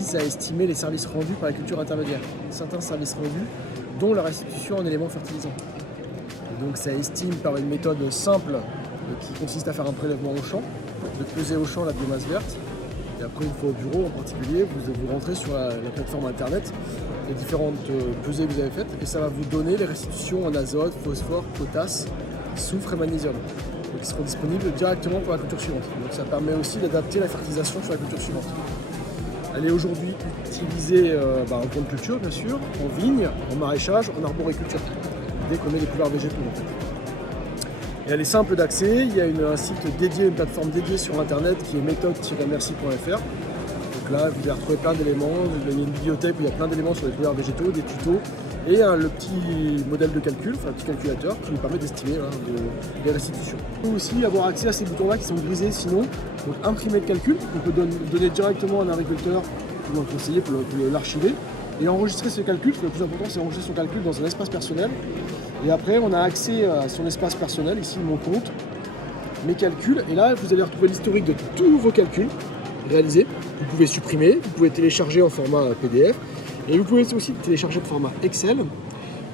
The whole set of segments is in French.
vise à estimer les services rendus par la culture intermédiaire. Certains services rendus, dont la restitution en éléments fertilisants. Et donc ça estime par une méthode simple qui consiste à faire un prélèvement au champ, de peser au champ la biomasse verte. Et après, une fois au bureau en particulier, vous rentrez sur la plateforme internet les différentes pesées que vous avez faites et ça va vous donner les restitutions en azote, phosphore, potasse, soufre et magnésium. Donc, qui seront disponibles directement pour la culture suivante. Donc ça permet aussi d'adapter la fertilisation sur la culture suivante. Elle est aujourd'hui utilisée en culture bien sûr, en vigne, en maraîchage, en arboriculture, dès qu'on met les couverts végétaux en fait. Et elle est simple d'accès, il y a un site dédié, une plateforme dédiée sur internet qui est méthode-merci.fr. Donc là, vous allez retrouver plein d'éléments, il y a une bibliothèque où il y a plein d'éléments sur les couverts végétaux, des tutos, et le petit modèle de calcul, enfin un petit calculateur qui nous permet d'estimer les restitutions. On peut aussi avoir accès à ces boutons-là qui sont grisés sinon, donc imprimer le calcul, on peut donner directement à un agriculteur ou un conseiller pour l'archiver, et enregistrer ce calcul, le plus important c'est enregistrer son calcul dans un espace personnel. Et après, on a accès à son espace personnel, ici mon compte, mes calculs. Et là, vous allez retrouver l'historique de tous vos calculs réalisés. Vous pouvez supprimer, vous pouvez télécharger en format PDF. Et vous pouvez aussi télécharger le format Excel.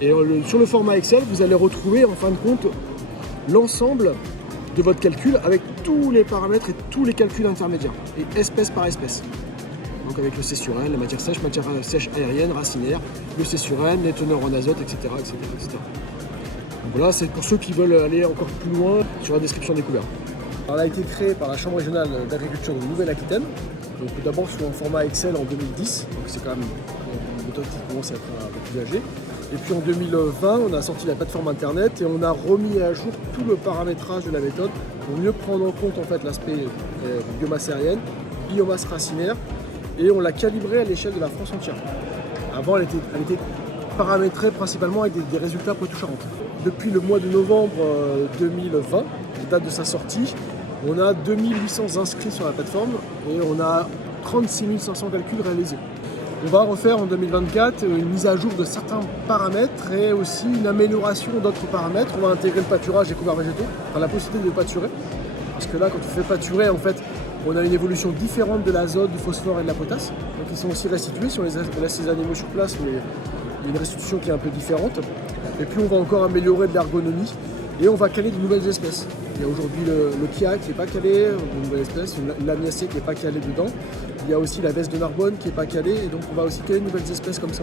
Et sur le format Excel, vous allez retrouver en fin de compte l'ensemble de votre calcul avec tous les paramètres et tous les calculs intermédiaires, et espèce par espèce. Donc avec le C sur N, la matière sèche aérienne, racinaire, le C sur N, les teneurs en azote, etc. etc., etc. Donc voilà, c'est pour ceux qui veulent aller encore plus loin sur la description des couverts. Elle a été créée par la Chambre régionale d'agriculture de Nouvelle-Aquitaine. Donc d'abord sous un format Excel en 2010, donc c'est quand même une méthode qui commence à être un peu plus âgée. Et puis en 2020, on a sorti la plateforme internet et on a remis à jour tout le paramétrage de la méthode pour mieux prendre en compte en fait l'aspect biomasse aérienne, biomasse racinaire, et on l'a calibrée à l'échelle de la France entière. Avant, elle était paramétrée principalement avec des résultats Poitou-Charentes. Depuis le mois de novembre 2020, date de sa sortie, on a 2800 inscrits sur la plateforme et on a 36 500 calculs réalisés. On va refaire en 2024 une mise à jour de certains paramètres et aussi une amélioration d'autres paramètres. On va intégrer le pâturage des couverts végétaux, enfin la possibilité de pâturer. Parce que là, quand on fait pâturer, en fait, on a une évolution différente de l'azote, du phosphore et de la potasse. Donc ils sont aussi restitués. Si on laisse les animaux sur place, il y a une restitution qui est un peu différente. Et puis on va encore améliorer de l'ergonomie et on va caler de nouvelles espèces. Il y a aujourd'hui le kia qui n'est pas calé, une nouvelle espèce, une lamiacée qui n'est pas calée dedans. Il y a aussi la veste de Narbonne qui n'est pas calée et donc on va aussi caler de nouvelles espèces comme ça.